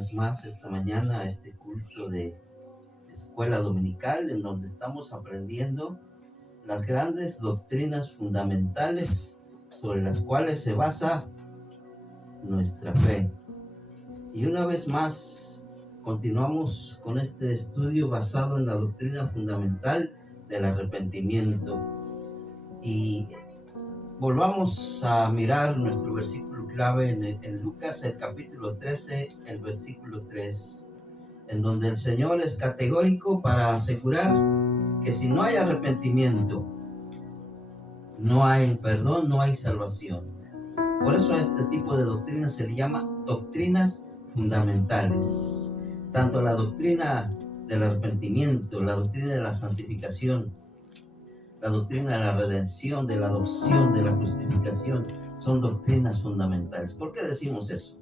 vez más esta mañana a este culto de escuela dominical en donde estamos aprendiendo las grandes doctrinas fundamentales sobre las cuales se basa nuestra fe. Y una vez más continuamos con este estudio basado en la doctrina fundamental del arrepentimiento. Y volvamos a mirar nuestro versículo clave en Lucas, el capítulo 13, el versículo 3, en donde el Señor es categórico para asegurar que si no hay arrepentimiento, no hay perdón, no hay salvación. Por eso a este tipo de doctrinas se le llama doctrinas fundamentales. Tanto la doctrina del arrepentimiento, la doctrina de la santificación, la doctrina de la redención, de la adopción, de la justificación, son doctrinas fundamentales. ¿Por qué decimos eso?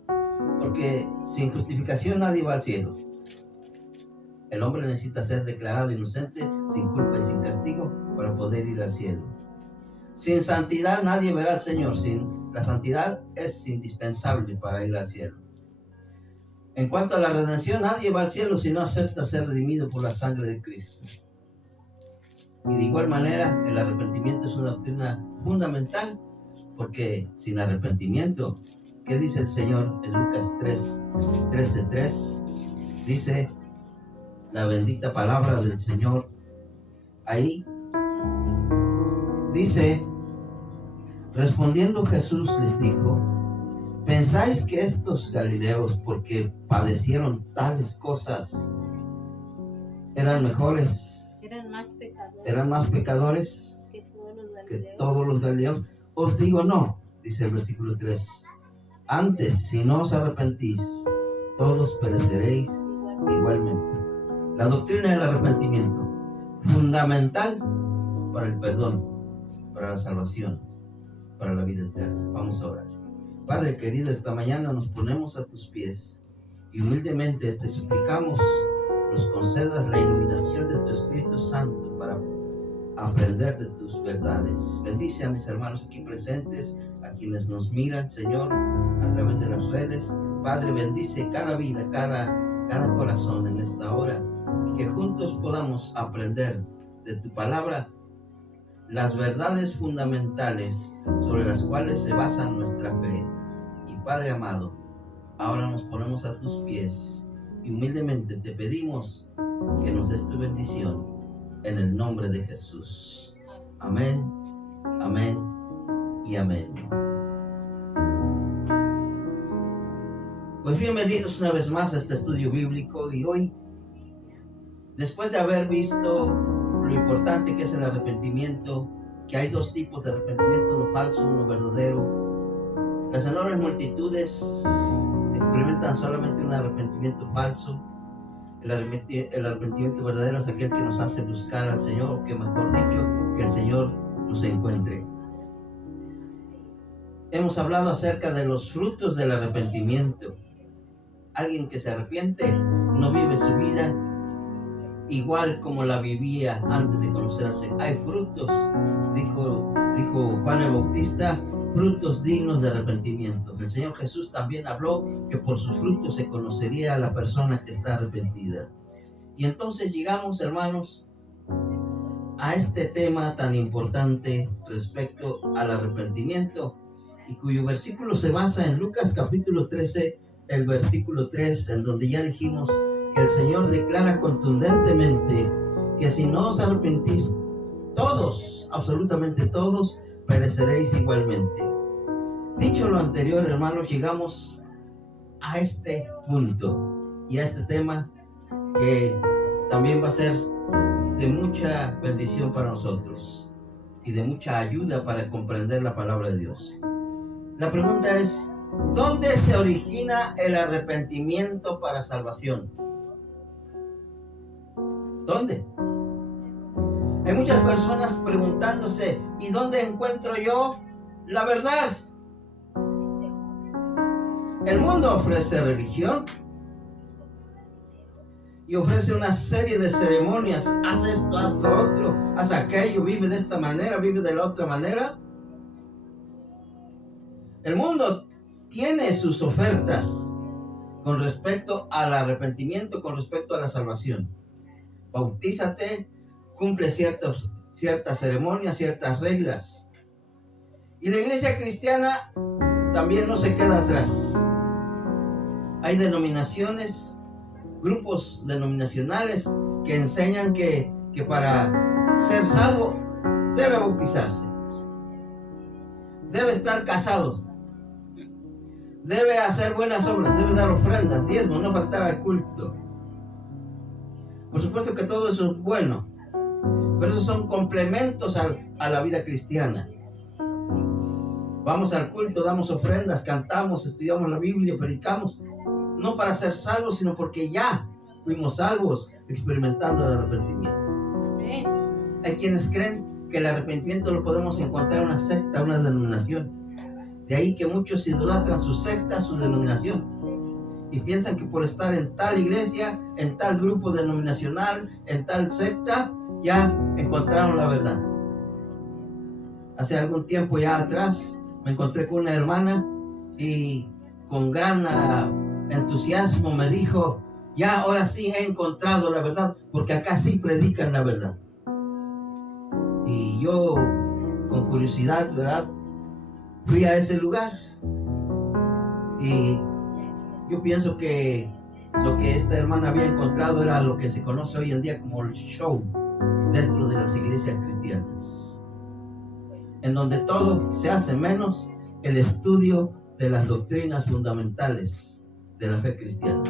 Porque sin justificación nadie va al cielo. El hombre necesita ser declarado inocente, sin culpa y sin castigo, para poder ir al cielo. Sin santidad nadie verá al Señor. La santidad es indispensable para ir al cielo. En cuanto a la redención, nadie va al cielo si no acepta ser redimido por la sangre de Cristo. Y de igual manera, el arrepentimiento es una doctrina fundamental, porque sin arrepentimiento, ¿qué dice el Señor en Lucas 13:3? Dice la bendita palabra del Señor. Ahí dice: respondiendo Jesús les dijo: ¿pensáis que estos galileos, porque padecieron tales cosas, eran mejores? ¿Eran más pecadores que todos los galileos? Os digo no, dice el versículo 3. Antes, si no os arrepentís, todos pereceréis igualmente. La doctrina del arrepentimiento, fundamental para el perdón, para la salvación, para la vida eterna. Vamos a orar. Padre querido, esta mañana nos ponemos a tus pies y humildemente te suplicamos nos concedas la iluminación de tu Espíritu Santo para aprender de tus verdades. Bendice a mis hermanos aquí presentes, a quienes nos miran, Señor, a través de las redes. Padre, bendice cada vida, cada corazón en esta hora, y que juntos podamos aprender de tu palabra las verdades fundamentales sobre las cuales se basa nuestra fe. Y Padre amado, ahora nos ponemos a tus pies y humildemente te pedimos que nos des tu bendición en el nombre de Jesús. Amén, amén y amén. Pues bienvenidos una vez más a este estudio bíblico, y hoy, después de haber visto lo importante que es el arrepentimiento, que hay dos tipos de arrepentimiento, uno falso, uno verdadero. Las enormes multitudes experimentan solamente un arrepentimiento falso. El arrepentimiento verdadero es aquel que nos hace buscar al Señor, o que mejor dicho, que el Señor nos encuentre. Hemos hablado acerca de los frutos del arrepentimiento. Alguien que se arrepiente no vive su vida igual como la vivía antes de conocerse. Hay frutos, dijo Juan el Bautista, frutos dignos de arrepentimiento. El Señor Jesús también habló que por sus frutos se conocería a la persona que está arrepentida. Y entonces llegamos, hermanos, a este tema tan importante respecto al arrepentimiento, y cuyo versículo se basa en Lucas capítulo 13, el versículo 3, en donde ya dijimos que el Señor declara contundentemente que si no os arrepentís, todos, absolutamente todos, pereceréis igualmente. Dicho lo anterior, hermanos, llegamos a este punto y a este tema que también va a ser de mucha bendición para nosotros y de mucha ayuda para comprender la palabra de Dios. La pregunta es: ¿dónde se origina el arrepentimiento para salvación? ¿Dónde? Hay muchas personas preguntándose: ¿y dónde encuentro yo la verdad? El mundo ofrece religión y ofrece una serie de ceremonias. Haz esto, haz lo otro, haz aquello, vive de esta manera, vive de la otra manera. El mundo tiene sus ofertas con respecto al arrepentimiento, con respecto a la salvación. Bautízate, cumple ciertas ceremonias, ciertas reglas. Y la iglesia cristiana también no se queda atrás. Hay denominaciones, grupos denominacionales que enseñan que para ser salvo debe bautizarse, debe estar casado, debe hacer buenas obras, debe dar ofrendas, diezmos, no faltar al culto. Por supuesto que todo eso es bueno, pero esos son complementos a la vida cristiana. Vamos al culto, damos ofrendas, cantamos, estudiamos la Biblia, predicamos, no para ser salvos, sino porque ya fuimos salvos experimentando el arrepentimiento. Amén. Hay quienes creen que el arrepentimiento lo podemos encontrar en una secta, una denominación. De ahí que muchos idolatran su secta, su denominación, y piensan que por estar en tal iglesia, en tal grupo denominacional, en tal secta, ya encontraron la verdad. Hace algún tiempo ya atrás me encontré con una hermana y con gran entusiasmo me dijo: ya ahora sí he encontrado la verdad, porque acá sí predican la verdad. Y yo con curiosidad, ¿verdad?, fui a ese lugar, y yo pienso que lo que esta hermana había encontrado era lo que se conoce hoy en día como el show dentro de las iglesias cristianas, en donde todo se hace menos el estudio de las doctrinas fundamentales de la fe cristiana.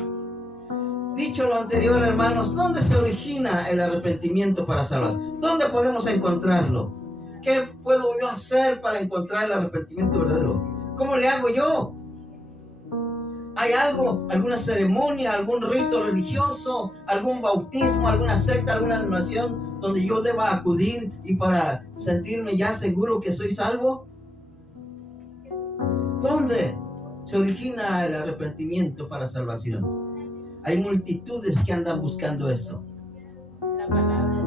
Dicho lo anterior, hermanos, ¿dónde se origina el arrepentimiento para salvación? ¿Dónde podemos encontrarlo? ¿Qué puedo yo hacer para encontrar el arrepentimiento verdadero? ¿Cómo le hago yo? ¿Hay algo, alguna ceremonia, algún rito religioso, algún bautismo, alguna secta, alguna denominación donde yo deba acudir y para sentirme ya seguro que soy salvo? ¿Dónde se origina el arrepentimiento para salvación? Hay multitudes que andan buscando eso. La palabra.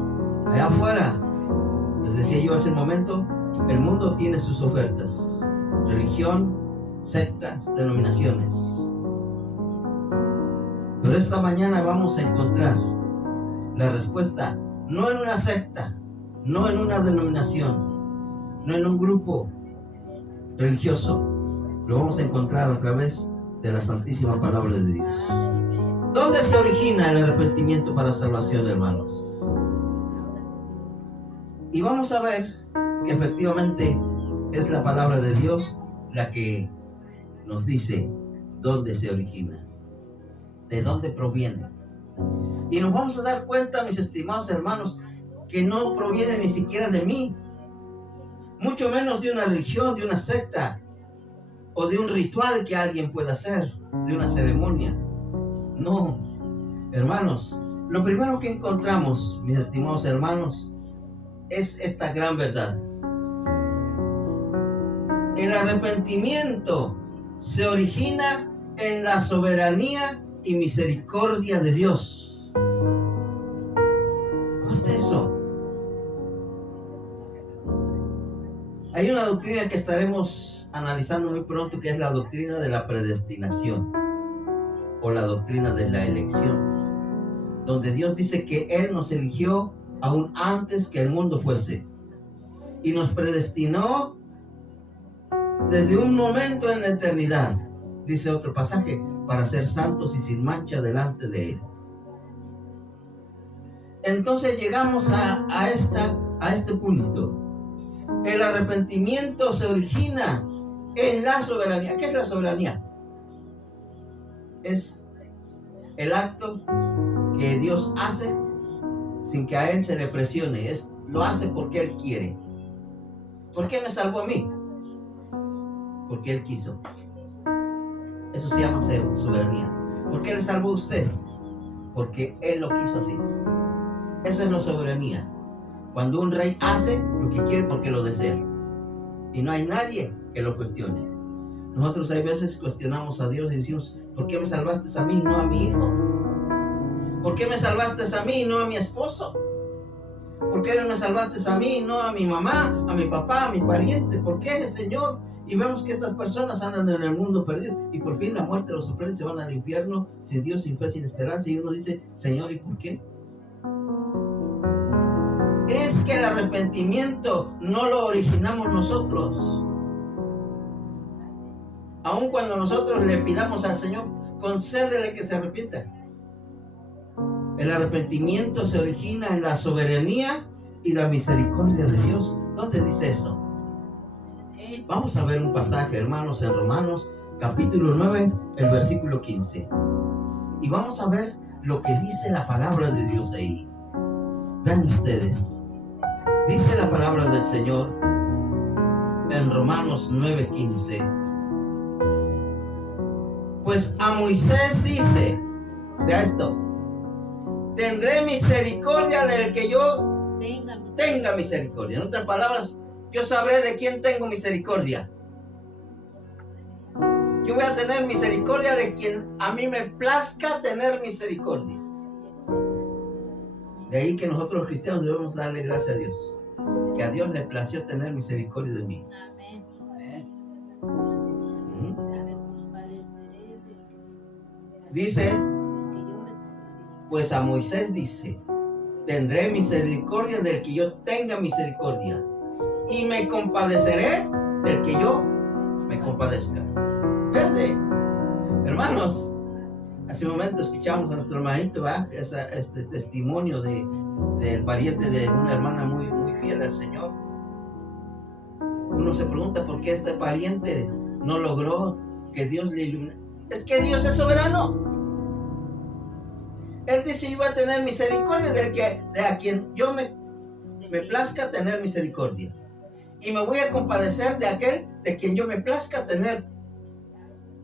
Allá afuera, les decía yo hace un momento, el mundo tiene sus ofertas: religión, sectas, denominaciones. Pero esta mañana vamos a encontrar la respuesta no en una secta, no en una denominación, no en un grupo religioso. Lo vamos a encontrar a través de la santísima palabra de Dios. ¿Dónde se origina el arrepentimiento para salvación, hermanos? Y vamos a ver que efectivamente es la palabra de Dios la que nos dice dónde se origina, de dónde proviene. Y nos vamos a dar cuenta, mis estimados hermanos, que no proviene ni siquiera de mí, mucho menos de una religión, de una secta, o de un ritual que alguien pueda hacer, de una ceremonia. No, hermanos, lo primero que encontramos, mis estimados hermanos, es esta gran verdad. El arrepentimiento se origina en la soberanía y misericordia de Dios. ¿Cómo está eso? Hay una doctrina que estaremos analizando muy pronto, que es la doctrina de la predestinación o la doctrina de la elección, donde Dios dice que Él nos eligió aún antes que el mundo fuese y nos predestinó desde un momento en la eternidad, dice otro pasaje, para ser santos y sin mancha delante de Él. Entonces llegamos a este punto. El arrepentimiento se origina en la soberanía. ¿Qué es la soberanía? Es el acto que Dios hace sin que a Él se le presione. Lo hace porque Él quiere. ¿Por qué me salvó a mí? Porque Él quiso. Eso se llama soberanía. ¿Por qué le salvó a usted? Porque Él lo quiso así. Eso es la soberanía. Cuando un rey hace lo que quiere porque lo desea y no hay nadie que lo cuestione. Nosotros hay veces cuestionamos a Dios y decimos: ¿por qué me salvaste a mí y no a mi hijo? ¿Por qué me salvaste a mí y no a mi esposo? ¿Por qué no me salvaste a mí y no a mi mamá, a mi papá, a mi pariente? ¿Por qué, Señor? Y vemos que estas personas andan en el mundo perdido y por fin la muerte los sorprende, se van al infierno sin Dios, sin fe, sin esperanza. Y uno dice, Señor, ¿y por qué? Es que el arrepentimiento no lo originamos nosotros. Aun cuando nosotros le pidamos al Señor, concédele que se arrepienta. El arrepentimiento se origina en la soberanía y la misericordia de Dios. ¿Dónde dice eso? Vamos a ver un pasaje, hermanos, en Romanos capítulo 9, el versículo 15. Y vamos a ver lo que dice la palabra de Dios ahí. Vean ustedes. Dice la palabra del Señor en Romanos 9:15. Pues a Moisés dice, vea esto, tendré misericordia del que yo tenga misericordia. En otras palabras, yo sabré de quién tengo misericordia. Yo voy a tener misericordia de quien a mí me plazca tener misericordia. De ahí que nosotros los cristianos debemos darle gracias a Dios, que a Dios le plació tener misericordia de mí. Dice, pues a Moisés dice, tendré misericordia del que yo tenga misericordia y me compadeceré del que yo me compadezca. Fíjense, hermanos, hace un momento escuchamos a nuestro hermanito, este testimonio del pariente de una hermana muy fiel al Señor. Uno se pregunta por qué este pariente no logró que Dios le ilumine. Es que Dios es soberano. Él dice, yo voy a tener misericordia de a quien yo me plazca tener misericordia. Y me voy a compadecer de aquel de quien yo me plazca tener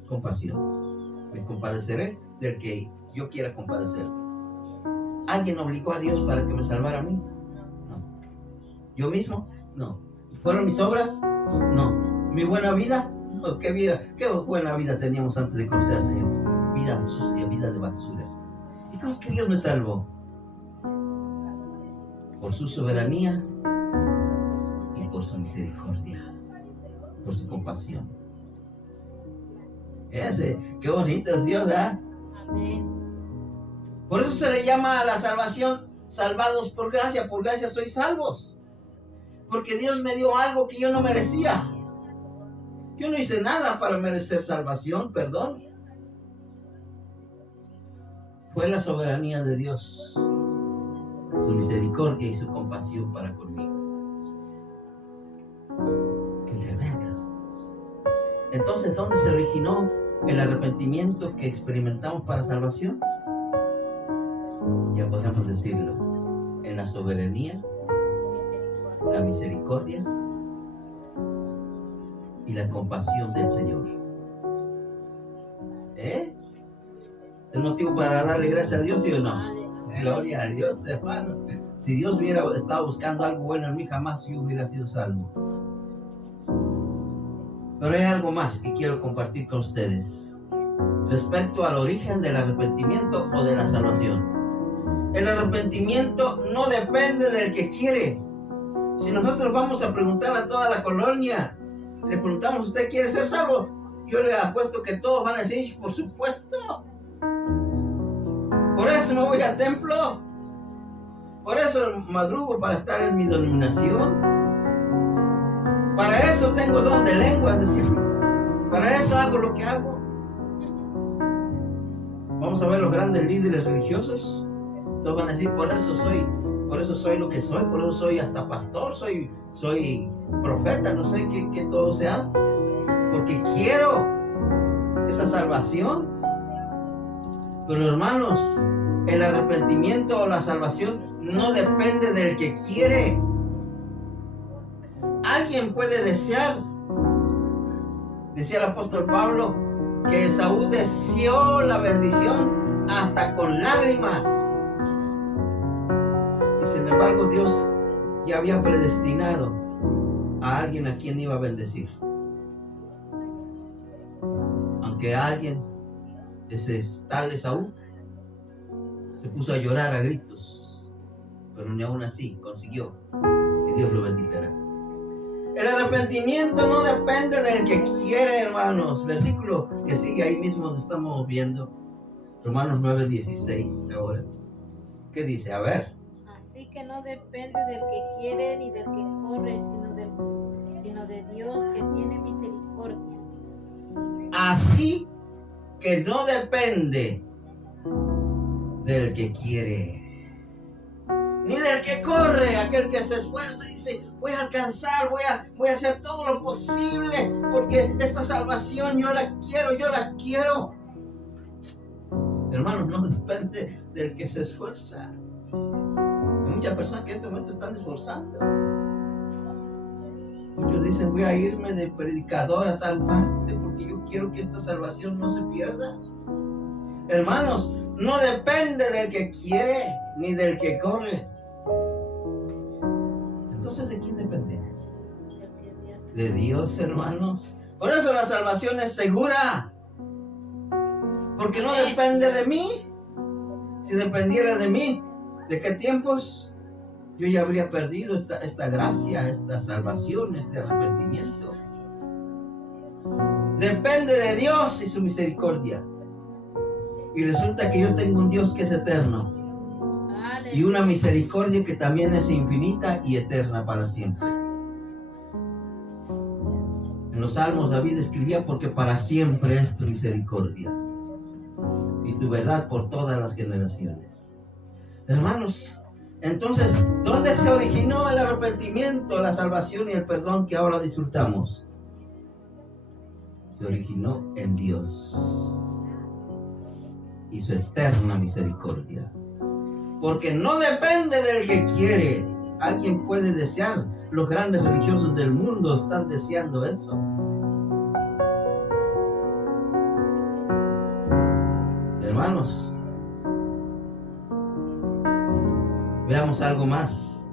compasión. Me compadeceré del que yo quiera compadecer. ¿Alguien obligó a Dios para que me salvara a mí? No. ¿Yo mismo? No. ¿Fueron mis obras? No. ¿Mi buena vida? No. ¿Qué buena vida teníamos antes de conocer al Señor? Vida sucia, vida de basura. ¿Y cómo es que Dios me salvó? Por su soberanía y por su misericordia, por su compasión. Qué bonito es Dios, ¿verdad? Amén. Por eso se le llama a la salvación salvados por gracia sois salvos. Porque Dios me dio algo que yo no merecía. Yo no hice nada para merecer salvación, perdón. Fue la soberanía de Dios, su misericordia y su compasión para conmigo. Qué tremendo. Entonces, ¿dónde se originó el arrepentimiento que experimentamos para salvación? Ya podemos decirlo, en la soberanía, la misericordia y la compasión del Señor. ¿Es motivo para darle gracias a Dios, sí o no? Gloria a Dios, hermano. Si Dios hubiera estado buscando algo bueno en mí, jamás yo hubiera sido salvo. Pero hay algo más que quiero compartir con ustedes respecto al origen del arrepentimiento o de la salvación. El arrepentimiento no depende del que quiere. Si nosotros vamos a preguntar a toda la colonia, le preguntamos, ¿usted quiere ser salvo? Yo le apuesto que todos van a decir, por supuesto. Por eso me voy al templo. Por eso madrugo para estar en mi denominación. Para eso tengo don de lengua, es decir, para eso hago lo que hago. Vamos a ver los grandes líderes religiosos. Todos van a decir, por eso soy lo que soy, por eso soy hasta pastor, soy profeta, no sé qué todo sea, porque quiero esa salvación. Pero hermanos, el arrepentimiento o la salvación no depende del que quiere. Alguien puede desear, decía el apóstol Pablo, que Esaú deseó la bendición hasta con lágrimas. Y sin embargo, Dios ya había predestinado a alguien a quien iba a bendecir. Aunque alguien, ese tal Esaú, se puso a llorar a gritos, pero ni aún así consiguió que Dios lo bendijera. El arrepentimiento no depende del que quiere, hermanos. Versículo que sigue ahí mismo donde estamos viendo. Romanos 9:16 ahora. ¿Qué dice? A ver. Así que no depende del que quiere ni del que corre, sino de Dios que tiene misericordia. Así que no depende del que quiere ni del que corre, aquel que se esfuerza y dice: voy a alcanzar, voy a hacer todo lo posible porque esta salvación yo la quiero. Hermanos, no depende del que se esfuerza. Hay muchas personas que en este momento están esforzando. Muchos dicen: voy a irme de predicador a tal parte porque yo quiero que esta salvación no se pierda. Hermanos, no depende del que quiere ni del que corre. Entonces, ¿de quién depende? De Dios, hermanos. Por eso la salvación es segura. Porque no depende de mí. Si dependiera de mí, ¿de qué tiempos? Yo ya habría perdido esta gracia, esta salvación, este arrepentimiento. Depende de Dios y su misericordia. Y resulta que yo tengo un Dios que es eterno. Y una misericordia que también es infinita y eterna para siempre. En los Salmos David escribía: porque para siempre es tu misericordia y tu verdad por todas las generaciones. Hermanos, entonces, ¿dónde se originó el arrepentimiento, la salvación y el perdón que ahora disfrutamos? Se originó en Dios y su eterna misericordia. Porque no depende del que quiere. Alguien puede desear. Los grandes religiosos del mundo están deseando eso. Hermanos, veamos algo más.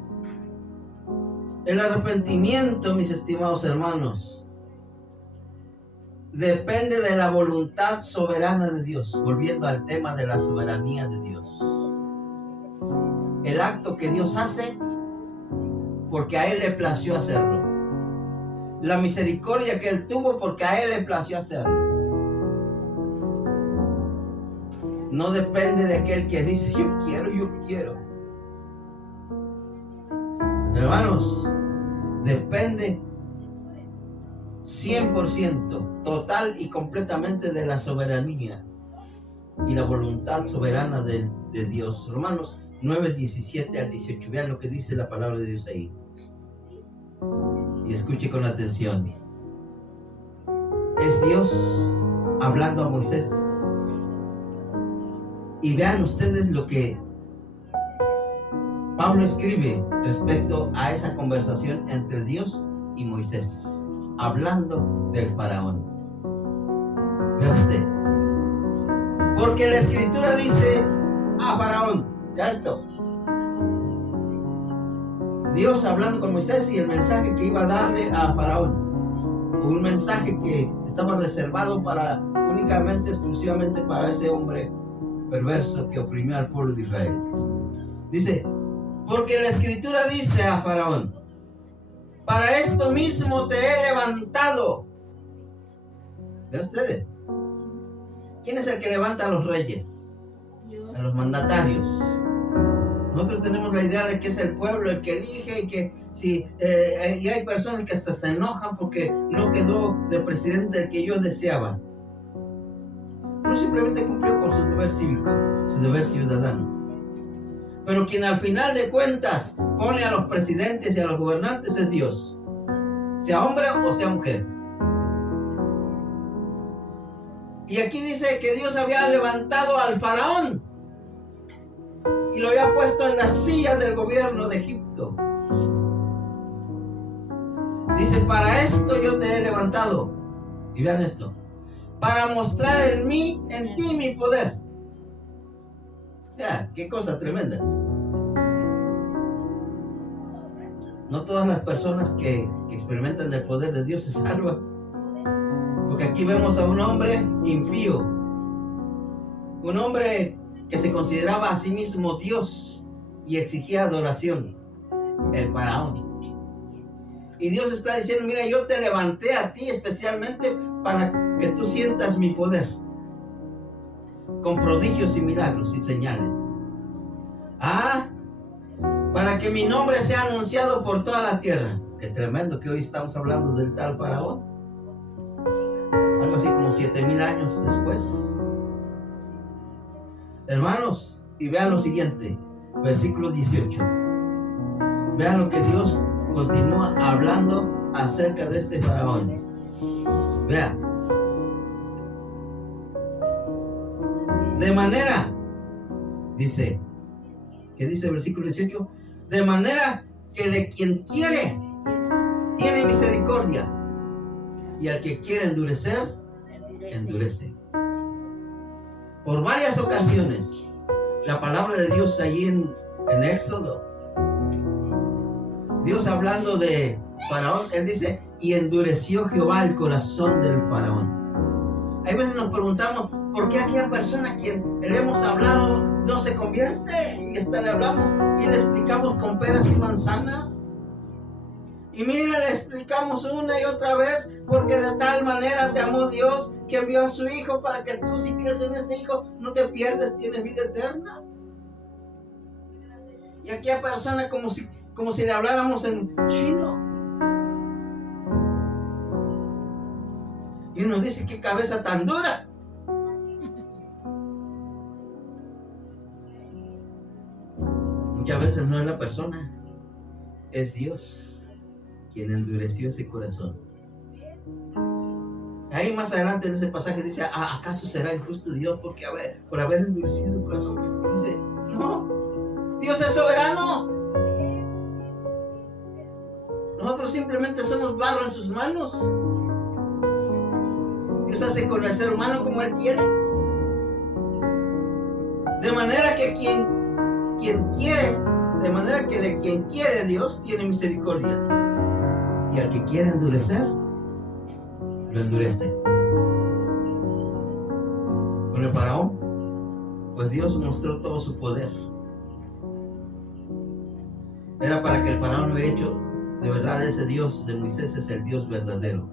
El arrepentimiento, mis estimados hermanos, depende de la voluntad soberana de Dios. Volviendo al tema de la soberanía de Dios. El acto que Dios hace porque a Él le plació hacerlo. La misericordia que Él tuvo porque a Él le plació hacerlo. No depende de aquel que dice: yo quiero. Hermanos, depende 100%, total y completamente de la soberanía y la voluntad soberana de Dios. Romanos 9:17 al 18. Vean lo que dice la palabra de Dios ahí. Y escuche con atención. Es Dios hablando a Moisés. Y vean ustedes lo que Pablo escribe respecto a esa conversación entre Dios y Moisés, hablando del faraón. Vea usted. Porque la escritura dice a faraón. Ya esto. Dios hablando con Moisés y el mensaje que iba a darle a faraón. Un mensaje que estaba reservado únicamente, exclusivamente para ese hombre perverso que oprimió al pueblo de Israel. Dice: porque la escritura dice a faraón: para esto mismo te he levantado. ¿Ven ustedes? ¿Quién es el que levanta a los reyes? Dios. A los mandatarios. Nosotros tenemos la idea de que es el pueblo el que elige y que y hay personas que hasta se enojan porque no quedó de presidente el que ellos deseaban. No, simplemente cumplió con su deber cívico, su deber ciudadano. Pero quien al final de cuentas pone a los presidentes y a los gobernantes es Dios, sea hombre o sea mujer. Y aquí dice que Dios había levantado al faraón y lo había puesto en la silla del gobierno de Egipto. Dice: para esto yo te he levantado. Y vean esto: para mostrar en ti mi poder. Ya, qué cosa tremenda. No todas las personas que experimentan el poder de Dios se salvan. Porque aquí vemos a un hombre impío. Un hombre que se consideraba a sí mismo Dios y exigía adoración. El faraón. Y Dios está diciendo, mira, yo te levanté a ti especialmente para que tú sientas mi poder, con prodigios y milagros y señales. Para que mi nombre sea anunciado por toda la tierra. Qué tremendo que hoy estamos hablando del tal faraón. Algo así como 7,000 años después. Hermanos, y vean lo siguiente, versículo 18. Vean lo que Dios continúa hablando acerca de este faraón. Vean. De manera, dice, ¿qué dice el versículo 18? De manera que de quien quiere, tiene misericordia. Y al que quiere endurecer, endurece. Por varias ocasiones, la palabra de Dios allí en Éxodo, Dios hablando de Faraón, Él dice, y endureció Jehová el corazón del Faraón. Hay veces nos preguntamos, ¿por qué aquella persona a quien le hemos hablado no se convierte? Y hasta le hablamos y le explicamos con peras y manzanas. Y mira, le explicamos una y otra vez, porque de tal manera te amó Dios que envió a su Hijo para que tú, si crees en ese Hijo, no te pierdes, tienes vida eterna. Y aquella persona como si le habláramos en chino. Y uno dice, qué cabeza tan dura. Muchas veces no es la persona, es Dios quien endureció ese corazón. Ahí más adelante en ese pasaje dice, ¿acaso será injusto Dios por haber endurecido el corazón? Y dice, no, Dios es soberano. Nosotros simplemente somos barro en sus manos. Dios hace con el ser humano como Él quiere. De manera que de quien quiere Dios tiene misericordia. Y al que quiere endurecer, lo endurece. Con el faraón, pues Dios mostró todo su poder. Era para que el faraón hubiera hecho, de verdad, ese Dios de Moisés es el Dios verdadero.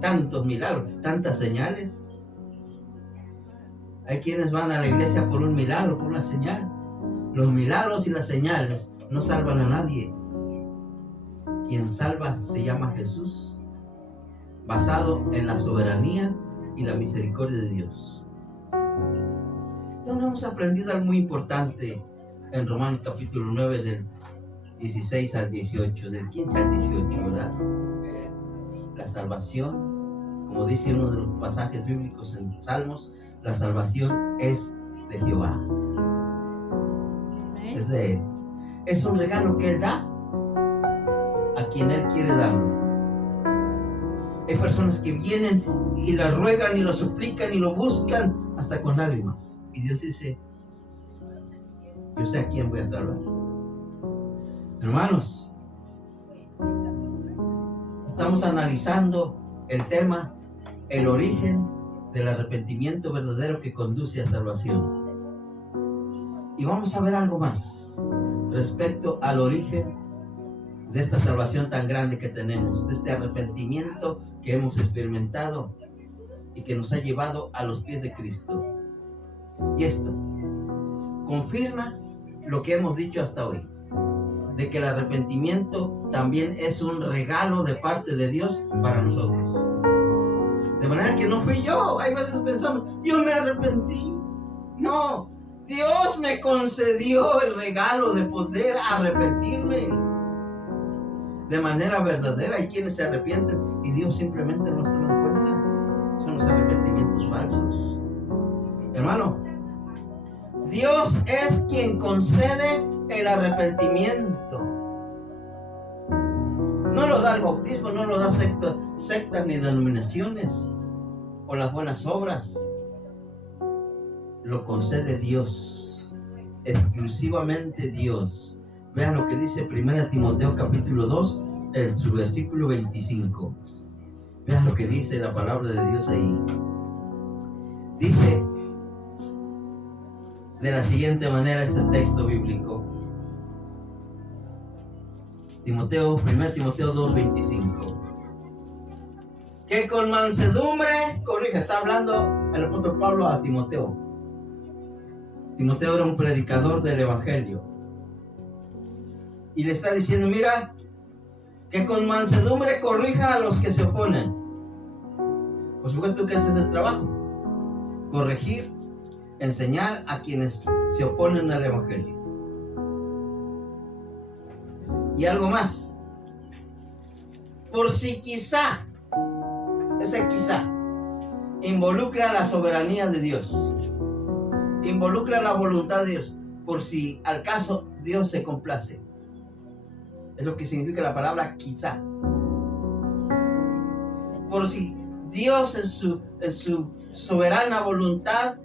Tantos milagros, tantas señales. Hay quienes van a la iglesia por un milagro, por una señal. Los milagros y las señales no salvan a nadie. Quien salva se llama Jesús, basado en la soberanía y la misericordia de Dios. Entonces hemos aprendido algo muy importante en Romanos capítulo 9 del 16 al 18, del 15 al 18, ¿verdad? La salvación, como dice uno de los pasajes bíblicos en Salmos, la salvación es de Jehová. Es de Él. Es un regalo que Él da a quien Él quiere darlo. Hay personas que vienen y la ruegan y lo suplican y lo buscan hasta con lágrimas. Y Dios dice, yo sé a quién voy a salvar. Hermanos, estamos analizando el tema, el origen del arrepentimiento verdadero que conduce a salvación. Y vamos a ver algo más respecto al origen de esta salvación tan grande que tenemos, de este arrepentimiento que hemos experimentado y que nos ha llevado a los pies de Cristo. Y esto confirma lo que hemos dicho hasta hoy, de que el arrepentimiento también es un regalo de parte de Dios para nosotros. De manera que no fui yo. Hay veces pensamos, yo me arrepentí. No, Dios me concedió el regalo de poder arrepentirme de manera verdadera. Hay quienes se arrepienten y Dios simplemente no los toma en cuenta. Son los arrepentimientos falsos. Hermano, Dios es quien concede el arrepentimiento. No lo da el bautismo, no lo da sectas ni denominaciones o las buenas obras. Lo concede Dios, exclusivamente Dios. Vean lo que dice 1 Timoteo capítulo 2, en su versículo 25. Vean lo que dice la palabra de Dios ahí. Dice de la siguiente manera este texto bíblico. Timoteo, 1 Timoteo 2:25. Que con mansedumbre corrija. Está hablando el apóstol Pablo a Timoteo. Timoteo era un predicador del evangelio. Y le está diciendo, mira, que con mansedumbre corrija a los que se oponen. Por supuesto que ese es el trabajo. Corregir, enseñar a quienes se oponen al evangelio. Y algo más. Por si quizá, ese quizá, involucra la soberanía de Dios. Involucra la voluntad de Dios. Por si al caso Dios se complace. Es lo que significa la palabra quizá. Por si Dios en su soberana voluntad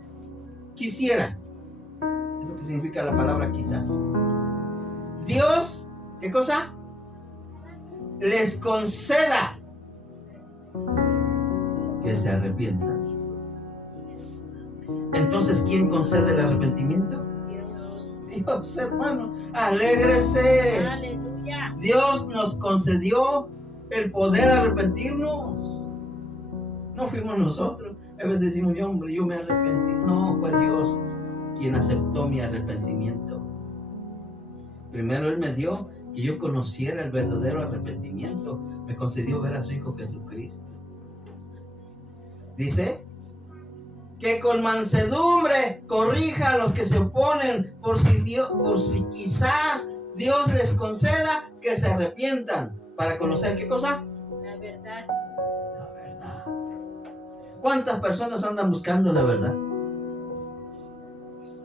quisiera. Es lo que significa la palabra quizá. Dios, ¿qué cosa? Les conceda que se arrepientan. Entonces, ¿quién concede el arrepentimiento? Dios, hermano, alégrese. Aleluya. Dios nos concedió el poder arrepentirnos. No fuimos nosotros. A veces decimos, hombre, yo me arrepentí. No, fue Dios quien aceptó mi arrepentimiento. Primero Él me dio que yo conociera el verdadero arrepentimiento. Me concedió ver a su Hijo Jesucristo. Dice que con mansedumbre corrija a los que se oponen, por si quizás Dios les conceda que se arrepientan. ¿Para conocer qué cosa? La verdad. La verdad. ¿Cuántas personas andan buscando la verdad?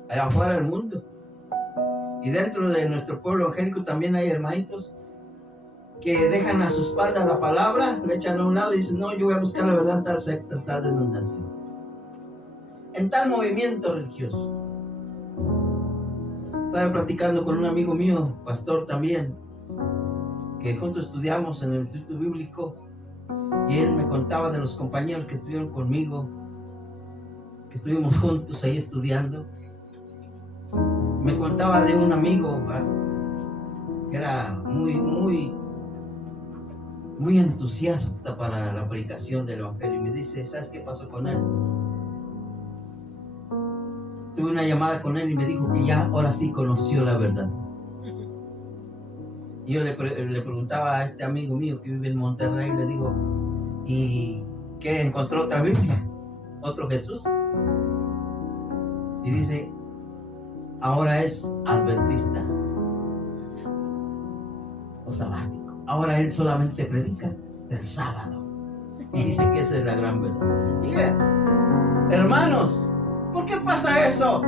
Allá afuera del mundo. Y dentro de nuestro pueblo evangélico también hay hermanitos que dejan a su espalda la palabra, le echan a un lado y dicen, no, yo voy a buscar la verdad en tal secta, en tal denominación, en tal movimiento religioso. Estaba platicando con un amigo mío, pastor también, que juntos estudiamos en el Instituto Bíblico, y él me contaba de los compañeros que estuvieron conmigo, que estuvimos juntos ahí estudiando. Me contaba de un amigo que era muy entusiasta para la predicación del evangelio, y me dice, ¿sabes qué pasó con él? Tuve una llamada con él y me dijo que ya ahora sí conoció la verdad. Y yo le preguntaba a este amigo mío que vive en Monterrey, le digo, ¿y qué? ¿Encontró otra Biblia? ¿Otro Jesús? Y dice, ahora es adventista o sabático. Ahora él solamente predica del sábado. Y dice que esa es la gran verdad. Y hermanos, ¿por qué pasa eso?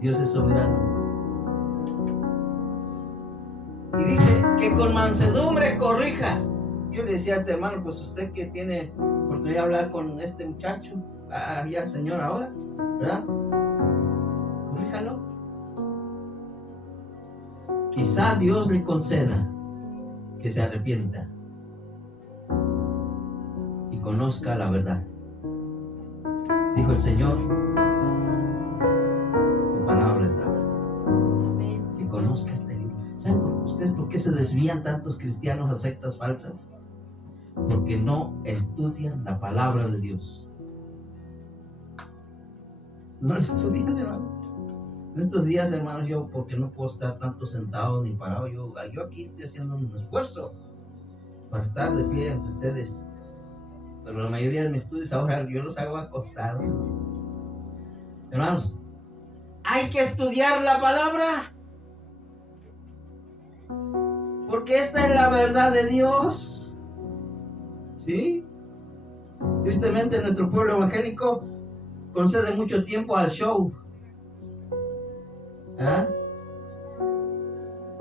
Dios es soberano. Y dice que con mansedumbre corrija. Yo le decía a este hermano, pues usted que tiene oportunidad de hablar con este muchacho, ya señor ahora, ¿verdad? Corríjalo. Quizá Dios le conceda que se arrepienta y conozca la verdad. Dijo el Señor, tu palabra es la verdad. Que conozca este libro. ¿Saben ustedes por qué se desvían tantos cristianos a sectas falsas? Porque no estudian la palabra de Dios. No la estudian, hermano. En estos días, hermanos, yo porque no puedo estar tanto sentado ni parado, yo aquí estoy haciendo un esfuerzo para estar de pie ante ustedes. Pero la mayoría de mis estudios ahora yo los hago acostados. Hermanos, hay que estudiar la palabra, porque esta es la verdad de Dios. ¿Sí? Tristemente nuestro pueblo evangélico concede mucho tiempo al show,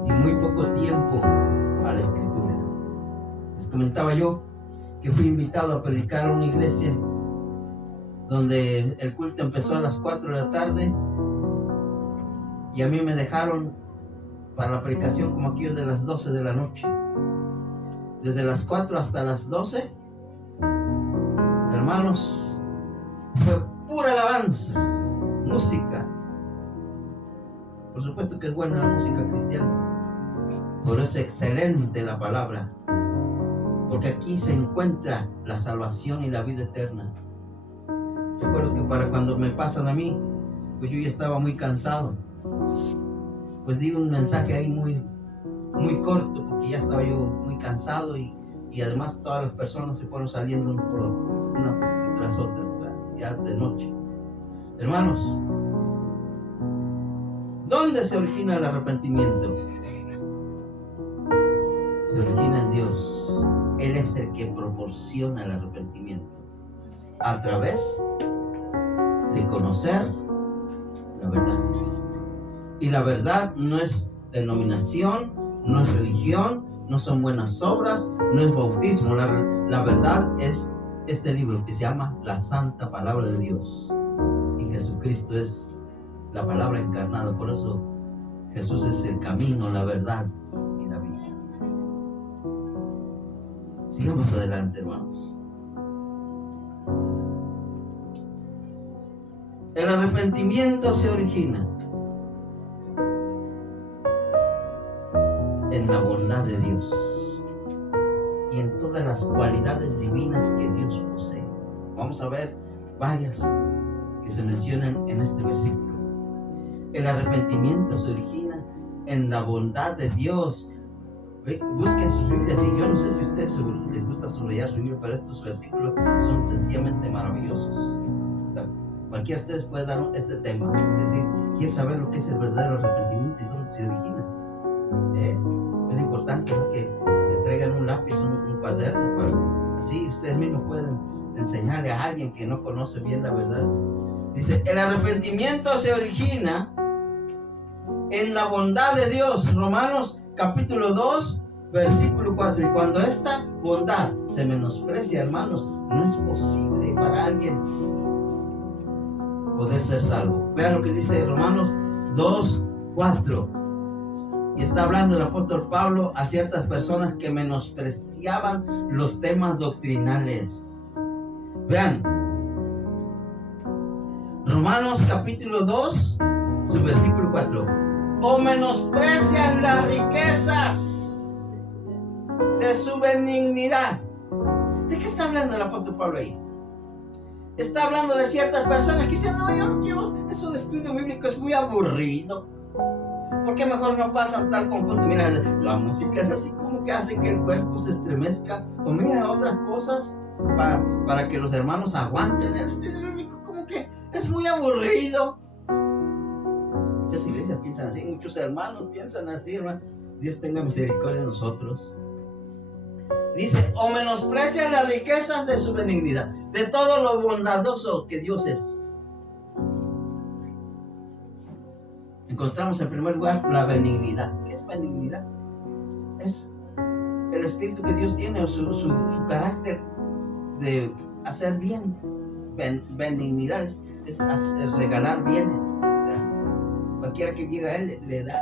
y muy poco tiempo a la escritura. Les comentaba yo que fui invitado a predicar a una iglesia donde el culto empezó a las 4 de la tarde y a mí me dejaron para la predicación como aquí de las 12 de la noche. Desde las 4 hasta las 12, hermanos, fue pura alabanza, música. Por supuesto que es buena la música cristiana, pero es excelente la palabra, porque aquí se encuentra la salvación y la vida eterna. Recuerdo que para cuando me pasan a mí, pues yo ya estaba muy cansado, pues di un mensaje ahí muy corto, porque ya estaba yo muy cansado y además todas las personas se fueron saliendo una tras otra, ya de noche. Hermanos, ¿dónde se origina el arrepentimiento? Se origina en Dios. Él es el que proporciona el arrepentimiento a través de conocer la verdad. Y la verdad no es denominación, no es religión, no son buenas obras, no es bautismo. La verdad es este libro que se llama la Santa Palabra de Dios. Y Jesucristo es la palabra encarnada. Por eso Jesús es el camino, la verdad y la vida. Sigamos adelante, hermanos. El arrepentimiento se origina en la bondad de Dios y en todas las cualidades divinas que Dios posee. Vamos a ver varias que se mencionan en este versículo. El arrepentimiento se origina en la bondad de Dios. Busquen sus Biblias, y yo no sé si a ustedes les gusta subrayar su Biblia, pero estos versículos son sencillamente maravillosos. Cualquiera de ustedes puede dar este tema, es decir, quiere saber lo que es el verdadero arrepentimiento y dónde se origina. Es importante, ¿no?, que se traigan un lápiz, un cuaderno, para así ustedes mismos pueden enseñarle a alguien que no conoce bien la verdad. Dice, el arrepentimiento se origina en la bondad de Dios. Romanos capítulo 2, versículo 4. Y cuando esta bondad se menosprecia, hermanos, no es posible para alguien poder ser salvo. Vean lo que dice Romanos 2, 4. Y está hablando el apóstol Pablo a ciertas personas que menospreciaban los temas doctrinales. Vean, Romanos capítulo 2, su versículo 4. O menosprecian las riquezas de su benignidad. ¿De qué está hablando el apóstol Pablo ahí? Está hablando de ciertas personas que dicen, no, yo no quiero, eso de estudio bíblico es muy aburrido. ¿Por qué mejor no pasan tal conjunto? Mira, la música es así como que hace que el cuerpo se estremezca. O mira, otras cosas para que los hermanos aguanten el estudio bíblico, como que es muy aburrido. Muchas iglesias piensan así, muchos hermanos piensan así, hermano. Dios tenga misericordia de nosotros. Dice, o menosprecian las riquezas de su benignidad, de todo lo bondadoso que Dios es. Encontramos en primer lugar la benignidad. ¿Qué es benignidad? Es el espíritu que Dios tiene, o su carácter de hacer bien. Benignidad es regalar bienes. Cualquiera que llega a Él le da.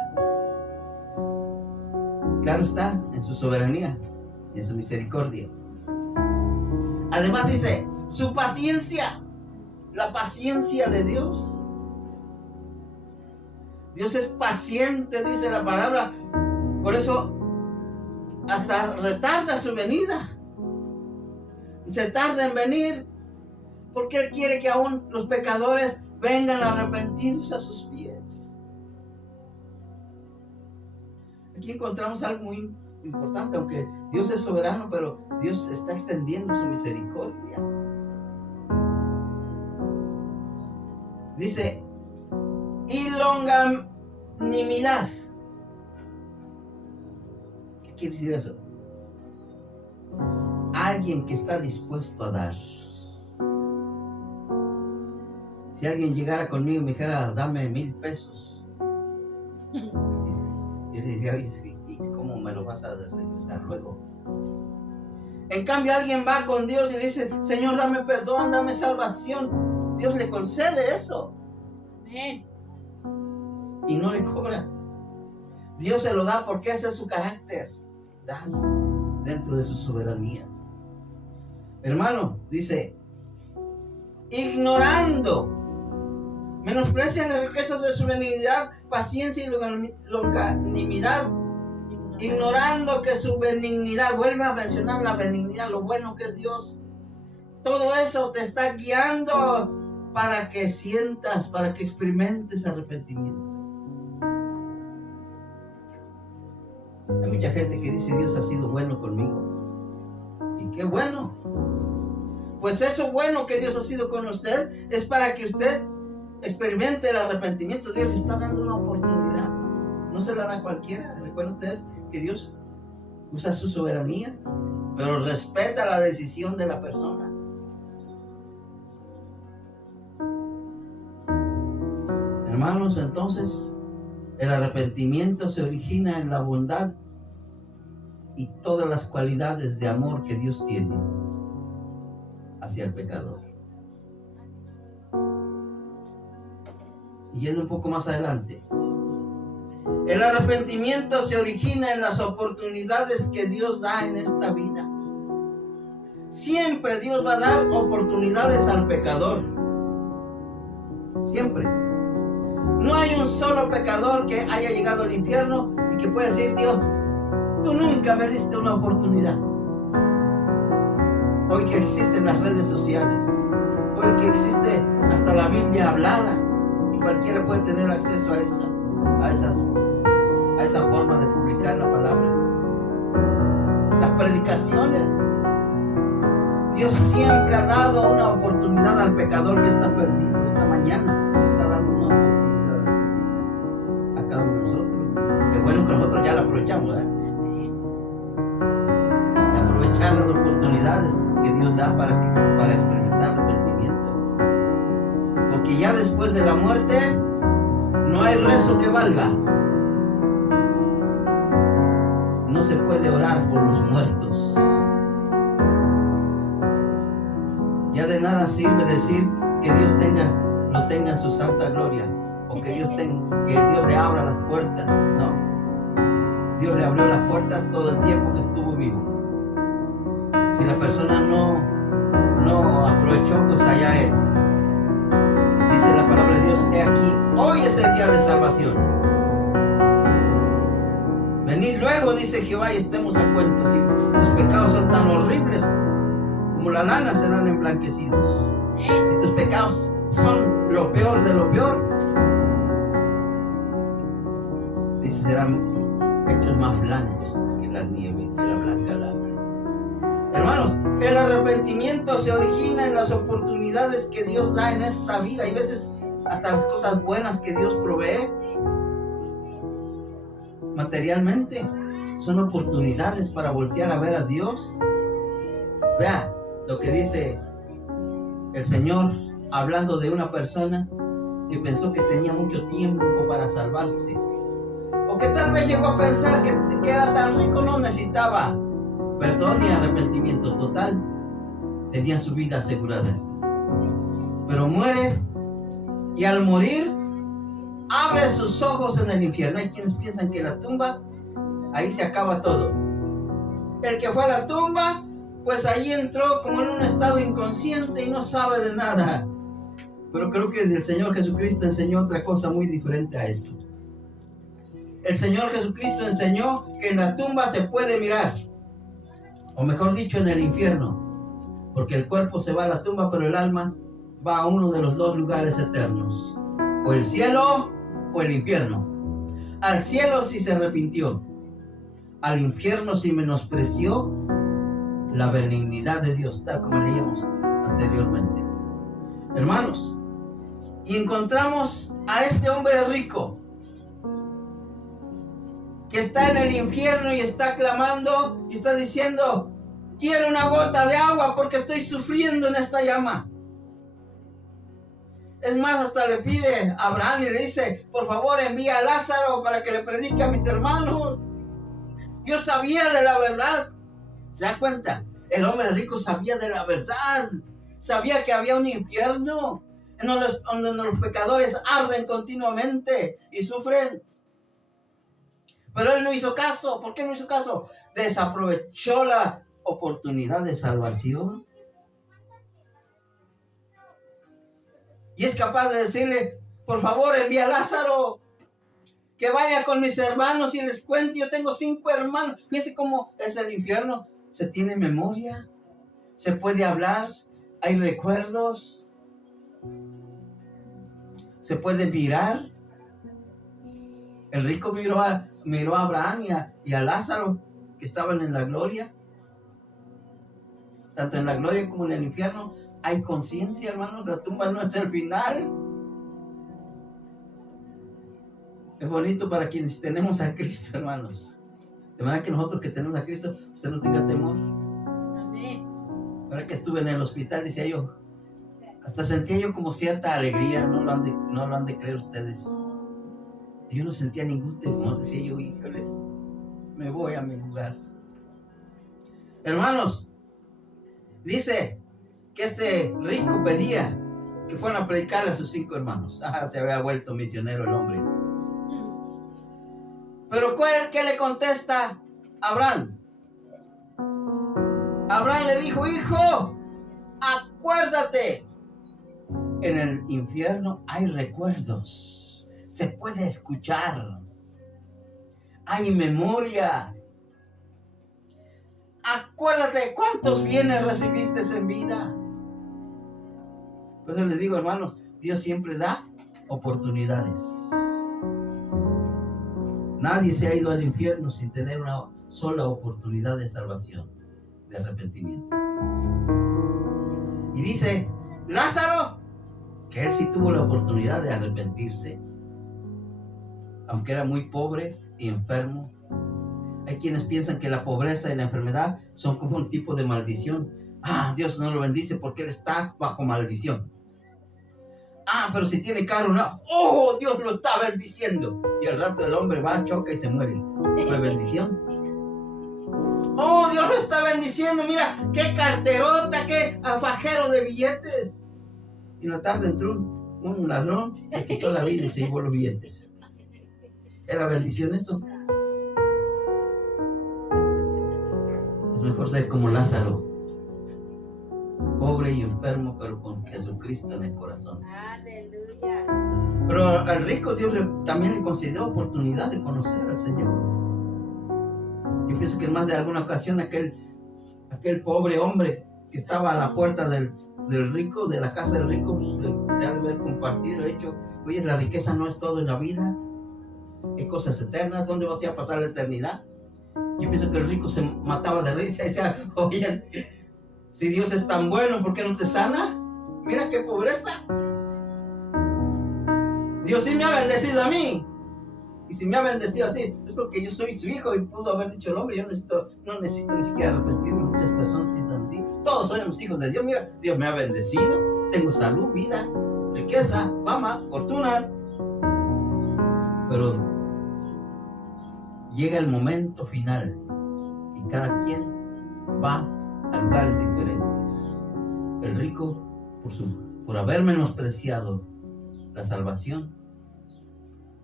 Claro está, en su soberanía y en su misericordia. Además dice, su paciencia, la paciencia de Dios. Dios es paciente, dice la palabra. Por eso hasta retarda su venida. Se tarda en venir, porque Él quiere que aún los pecadores vengan arrepentidos a sus pies. Aquí encontramos algo muy importante, aunque Dios es soberano, pero Dios está extendiendo su misericordia. Dice, y longanimidad. ¿Qué quiere decir eso? Alguien que está dispuesto a dar. Si alguien llegara conmigo y me dijera, dame 1,000 pesos, yo le diría, oye, ¿y cómo me lo vas a regresar luego? En cambio, alguien va con Dios y le dice, Señor, dame perdón, dame salvación. Dios le concede eso. Amén. Y no le cobra. Dios se lo da porque ese es su carácter. Da dentro de su soberanía. Hermano, dice, ignorando Menosprecian las riquezas de su benignidad, paciencia y longanimidad, ignorando que su benignidad, vuelve a mencionar la benignidad, lo bueno que es Dios. Todo eso te está guiando para que sientas, para que experimentes arrepentimiento. Hay mucha gente que dice: Dios ha sido bueno conmigo. Y qué bueno. Pues eso bueno que Dios ha sido con usted es para que usted experimente el arrepentimiento. Dios le está dando una oportunidad. No se la da a cualquiera. Recuerden ustedes que Dios usa su soberanía, pero respeta la decisión de la persona. Hermanos, entonces el arrepentimiento se origina en la bondad y todas las cualidades de amor que Dios tiene hacia el pecador. Y yendo un poco más adelante, el arrepentimiento se origina en las oportunidades que Dios da en esta vida. Siempre Dios va a dar oportunidades al pecador. Siempre. No hay un solo pecador que haya llegado al infierno y que pueda decir: Dios, tú nunca me diste una oportunidad. Hoy que existen las redes sociales, hoy que existe hasta la Biblia hablada, y cualquiera puede tener acceso a esa forma de publicar la palabra. Las predicaciones. Dios siempre ha dado una oportunidad al pecador que está perdido. Esta mañana te está dando una oportunidad a cada uno de nosotros. Qué bueno que nosotros ya la aprovechamos, de aprovechar las oportunidades que Dios da para experimentar arrepentimiento. Porque ya después de la muerte no hay rezo que valga. No se puede orar por los muertos. Ya de nada sirve decir que Dios lo tenga en su santa gloria, o que Dios le abra las puertas. No, Dios le abrió las puertas todo el tiempo que estuvo vivo. Si la persona no aprovechó, pues allá él. Dice la palabra de Dios: he aquí, hoy es el día de salvación. Venid luego, dice Jehová, y estemos a cuenta. Si tus pecados son tan horribles como la lana, serán emblanquecidos. Si tus pecados son lo peor de lo peor, dice, serán hechos más blancos que la nieve, que la blanca lana. Hermanos, el arrepentimiento se origina en las oportunidades que Dios da en esta vida. Hay veces hasta las cosas buenas que Dios provee materialmente son oportunidades para voltear a ver a Dios. Vea lo que dice el Señor hablando de una persona que pensó que tenía mucho tiempo para salvarse, o que tal vez llegó a pensar que era tan rico, no necesitaba perdón y arrepentimiento total, tenía su vida asegurada. Pero muere, y al morir abre sus ojos en el infierno. Hay quienes piensan que la tumba, ahí se acaba todo. El que fue a la tumba, pues ahí entró como en un estado inconsciente y no sabe de nada. Pero creo que el Señor Jesucristo enseñó otra cosa muy diferente a eso. El Señor Jesucristo enseñó que en la tumba se puede mirar, o mejor dicho, en el infierno, porque el cuerpo se va a la tumba, pero el alma va a uno de los dos lugares eternos, o el cielo o el infierno. Al cielo si se arrepintió, al infierno si menospreció la benignidad de Dios, tal como leíamos anteriormente. Hermanos, y encontramos a este hombre rico que está en el infierno y está clamando y está diciendo: quiero una gota de agua porque estoy sufriendo en esta llama. Es más, hasta le pide a Abraham y le dice: por favor, envía a Lázaro para que le predique a mis hermanos. Yo sabía de la verdad. ¿Se da cuenta? El hombre rico sabía de la verdad. Sabía que había un infierno donde los pecadores arden continuamente y sufren. Pero él no hizo caso. ¿Por qué no hizo caso? Desaprovechó la oportunidad de salvación. Y es capaz de decirle: por favor, envía a Lázaro, que vaya con mis hermanos y les cuente. Yo tengo 5 hermanos. Fíjense cómo es el infierno. Se tiene memoria, se puede hablar, hay recuerdos, se puede mirar. El rico miró a Abraham y a Lázaro, que estaban en la gloria. Tanto en la gloria como en el infierno hay conciencia, hermanos. La tumba no es el final. Es bonito para quienes tenemos a Cristo, hermanos. De manera que nosotros que tenemos a Cristo, usted no tenga temor. Amén. Ahora que estuve en el hospital, decía yo, hasta sentía yo como cierta alegría. No lo han de creer ustedes. Yo no sentía ningún temor. Decía yo, híjoles, me voy a mi lugar. Hermanos, dice que este rico pedía que fueran a predicar a sus 5 hermanos. Se había vuelto misionero el hombre. Pero ¿qué le contesta Abraham? Abraham le dijo, hijo, acuérdate. En el infierno hay recuerdos. Se puede escuchar. Hay memoria. Acuérdate cuántos bienes recibiste en vida. Por eso les digo, hermanos, Dios siempre da oportunidades. Nadie se ha ido al infierno sin tener una sola oportunidad de salvación, de arrepentimiento. Y dice Lázaro que él sí tuvo la oportunidad de arrepentirse, aunque era muy pobre y enfermo. Hay quienes piensan que la pobreza y la enfermedad son como un tipo de maldición. Dios no lo bendice porque él está bajo maldición. Pero si tiene carro, no. Dios lo está bendiciendo. Y al rato el hombre va, choca y se muere. ¿Fue bendición? Dios lo está bendiciendo. Mira, qué carterota, qué fajero de billetes. Y en la tarde entró un ladrón, le quitó la vida y se llevó los billetes. ¿Era bendición eso? Es mejor ser como Lázaro, pobre y enfermo, pero con Jesucristo en el corazón. Aleluya. Pero al rico Dios también le concedió oportunidad de conocer al Señor. Yo pienso que en más de alguna ocasión aquel pobre hombre que estaba a la puerta del rico, de la casa del rico, le ha de haber compartido, hecho, oye, la riqueza no es todo en la vida, hay cosas eternas. ¿Dónde vas a pasar la eternidad? Yo pienso que el rico se mataba de risa y decía, oye, si Dios es tan bueno, ¿por qué no te sana? Mira qué pobreza. Dios sí me ha bendecido a mí. Y si me ha bendecido así, es porque yo soy su hijo. Y pudo haber dicho el hombre, yo no necesito ni siquiera arrepentirme. Muchas personas piensan así. Todos somos hijos de Dios. Mira, Dios me ha bendecido. Tengo salud, vida, riqueza, fama, fortuna. Pero llega el momento final y cada quien va a lugares diferentes. El rico, por haber menospreciado la salvación,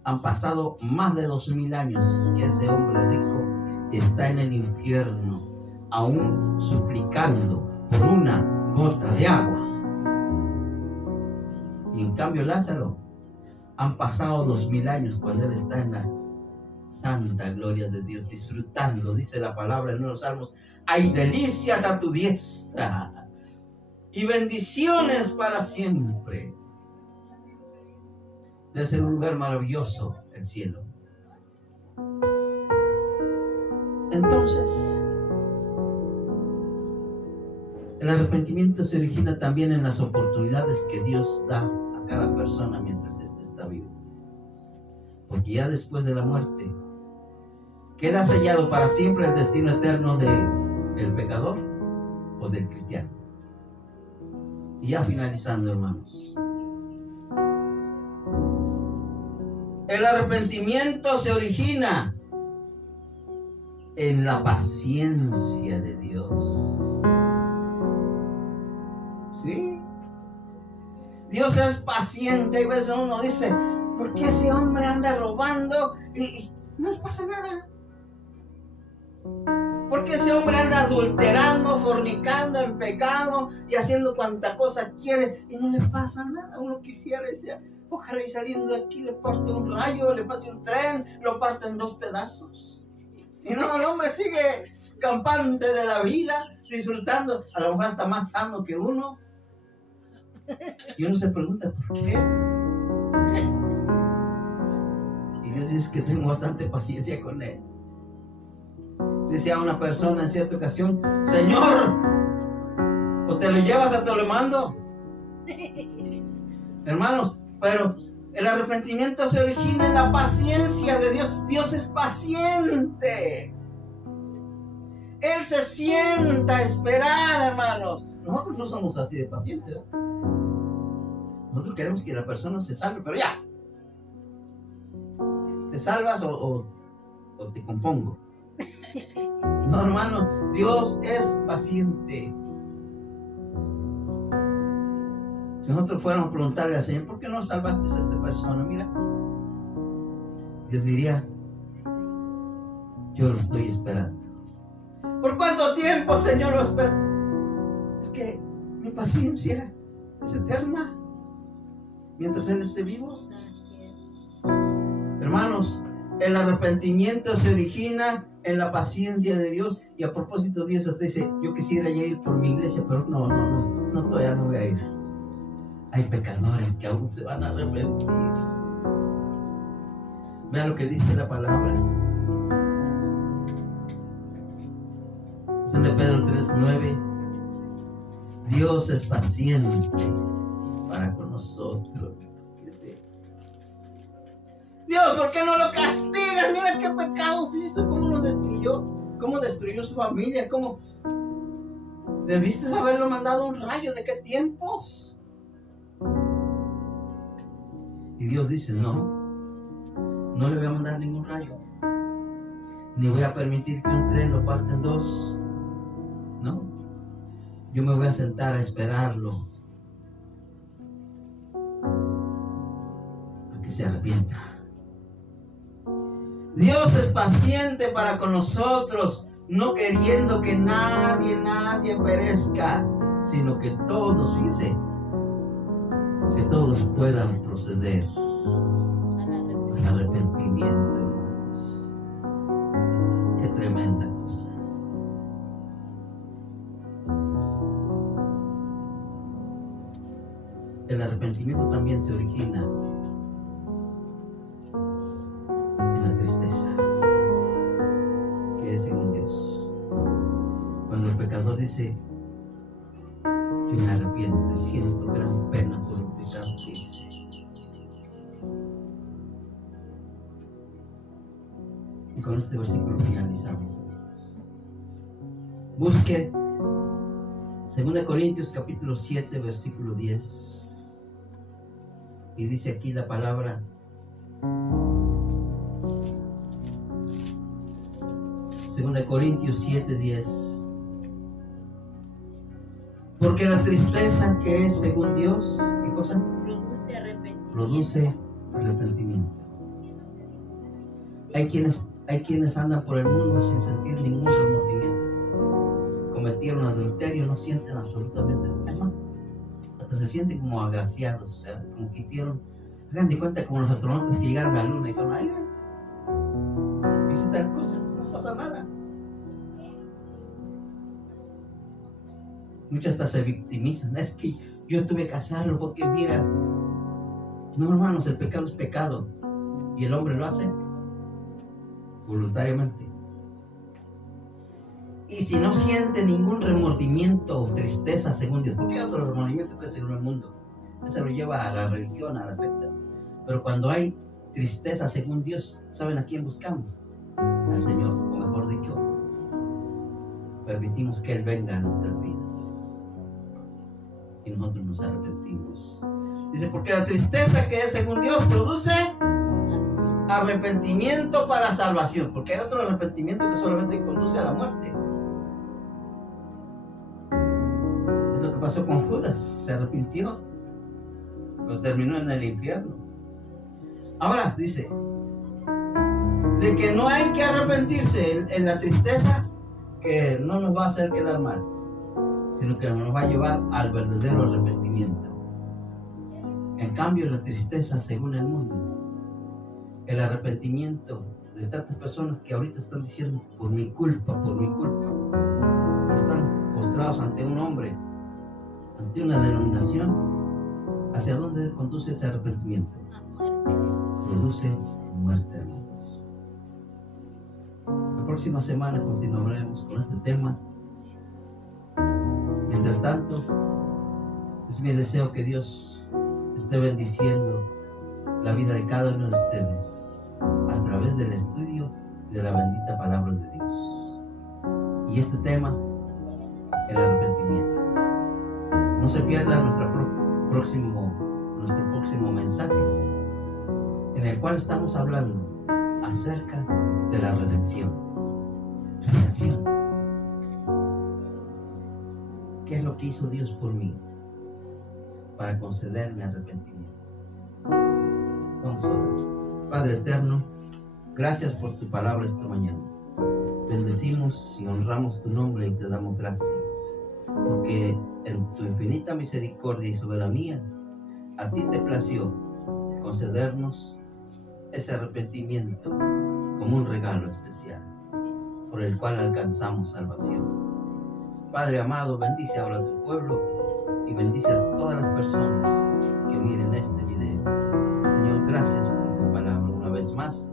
han pasado más de 2000 años que ese hombre rico está en el infierno, aún suplicando por una gota de agua. Y en cambio Lázaro, han pasado 2000 años cuando él está en la santa gloria de Dios, disfrutando, dice la palabra en los Salmos, hay delicias a tu diestra y bendiciones para siempre. Debe ser un lugar maravilloso el cielo. Entonces, el arrepentimiento se origina también en las oportunidades que Dios da a cada persona mientras éste está vivo. Porque ya después de la muerte queda sellado para siempre el destino eterno del pecador o del cristiano. Y ya finalizando, hermanos, el arrepentimiento se origina en la paciencia de Dios. ¿Sí? Dios es paciente. Y a veces uno dice, ¿por qué ese hombre anda robando y no le pasa nada? Porque ese hombre anda adulterando, fornicando, en pecado y haciendo cuanta cosa quiere y no le pasa nada. Uno quisiera decir, ojalá y saliendo de aquí le parte un rayo, le pase un tren, lo parte en 2 pedazos. Y no, el hombre sigue campante de la vida, disfrutando. A lo mejor está más sano que uno. Y uno se pregunta, ¿por qué? Y Dios dice que tengo bastante paciencia con él. Decía una persona en cierta ocasión, Señor, o te lo llevas o te lo mando. Hermanos, pero el arrepentimiento se origina en la paciencia de Dios. Dios es paciente. Él se sienta a esperar, hermanos. Nosotros no somos así de pacientes, ¿eh? Nosotros queremos que la persona se salve, pero ya. ¿Te salvas o te compongo? No, hermano, Dios es paciente. Si nosotros fuéramos a preguntarle al Señor, ¿por qué no salvaste a esta persona? Mira, Dios diría, yo lo estoy esperando. ¿Por cuánto tiempo, Señor, lo espera? Es que mi paciencia es eterna mientras Él esté vivo. Hermanos, el arrepentimiento se origina en la paciencia de Dios. Y a propósito, Dios hasta dice, yo quisiera ya ir por mi iglesia, pero no, todavía no voy a ir. Hay pecadores que aún se van a arrepentir. Vean lo que dice la palabra. Son de Pedro 3:9. Dios es paciente para con nosotros. Dios, ¿por qué no lo castigas? Mira qué pecados hizo, cómo nos destruyó, cómo destruyó su familia, cómo debiste haberlo mandado un rayo. ¿De qué tiempos? Y Dios dice, no le voy a mandar ningún rayo, ni voy a permitir que un tren lo parte en 2. No, yo me voy a sentar a esperarlo a que se arrepienta. Dios es paciente para con nosotros, no queriendo que nadie perezca, sino que todos, fíjense, que todos puedan proceder al arrepentimiento, hermanos. Qué tremenda cosa. El arrepentimiento también se origina en la tristeza, que es según Dios. Cuando el pecador dice, yo me arrepiento y siento gran pena por el pecado que hice. Y con este versículo finalizamos. Busque 2 Corintios capítulo 7, versículo 10. Y dice aquí la palabra: Segunda de Corintios 7:10. Porque la tristeza que es según Dios, ¿qué cosa? Produce arrepentimiento. Produce arrepentimiento. Hay quienes andan por el mundo sin sentir ningún remordimiento. Cometieron adulterio, no sienten absolutamente nada. Hasta se sienten como agraciados, o sea, como que hicieron, hagan de cuenta como los astronautas que llegaron a la luna y dijeron, ay, hice tal cosa, no pasa nada. Muchos hasta se victimizan, es que yo tuve que hacerlo porque mira, no, hermanos, el pecado es pecado y el hombre lo hace voluntariamente. Y si no siente ningún remordimiento o tristeza según Dios, porque hay otro remordimiento que es según el mundo, ese lo lleva a la religión, a la secta. Pero cuando hay tristeza según Dios, ¿saben a quién buscamos? Al Señor, o mejor dicho, permitimos que Él venga a nuestras vidas y nosotros nos arrepentimos. Dice, porque la tristeza que es según Dios produce arrepentimiento para salvación, porque hay otro arrepentimiento que solamente conduce a la muerte. Es lo que pasó con Judas, se arrepintió, pero terminó en el infierno. Ahora dice, de que no hay que arrepentirse en la tristeza que no nos va a hacer quedar mal, sino que nos va a llevar al verdadero arrepentimiento. En cambio, la tristeza, según el mundo, el arrepentimiento de tantas personas que ahorita están diciendo por mi culpa, están postrados ante un hombre, ante una denominación. ¿Hacia dónde conduce ese arrepentimiento? Produce muerte, hermanos. La próxima semana continuaremos con este tema. Mientras tanto, es mi deseo que Dios esté bendiciendo la vida de cada uno de ustedes a través del estudio de la bendita palabra de Dios. Y este tema, el arrepentimiento. No se pierda nuestro próximo mensaje, en el cual estamos hablando acerca de la redención. Redención. ¿Qué es lo que hizo Dios por mí para concederme arrepentimiento? Vamos a orar. Padre eterno, gracias por tu palabra esta mañana. Bendecimos y honramos tu nombre y te damos gracias, porque en tu infinita misericordia y soberanía, a ti te plació concedernos ese arrepentimiento como un regalo especial, por el cual alcanzamos salvación. Padre amado, bendice ahora a tu pueblo y bendice a todas las personas que miren este video. Señor, gracias por tu palabra una vez más,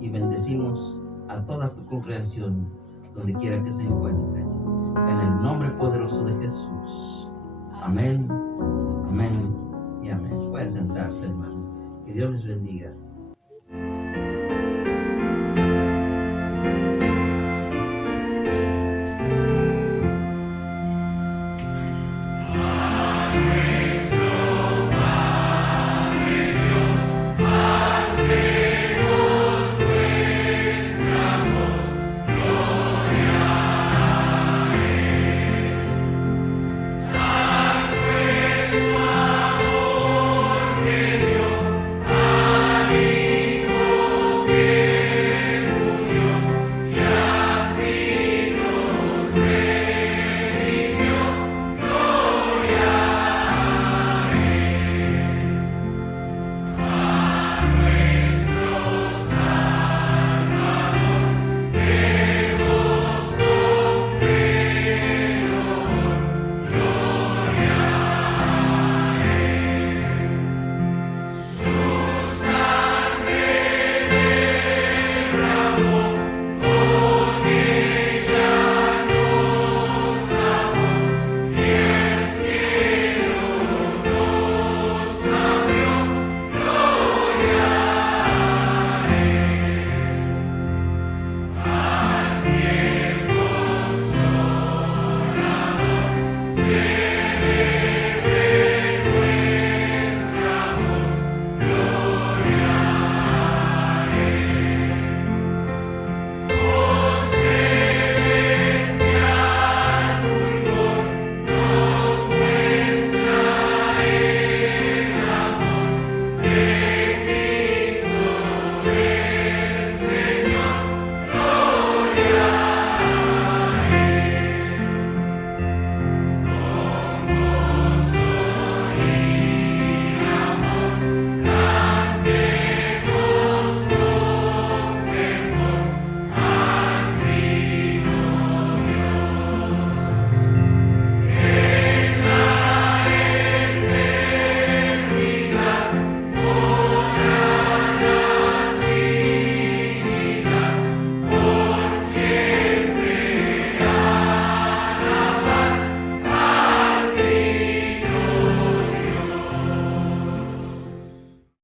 y bendecimos a toda tu congregación donde quiera que se encuentre, en el nombre poderoso de Jesús. Amén, amén y amén. Pueden sentarse, hermano. Que Dios les bendiga.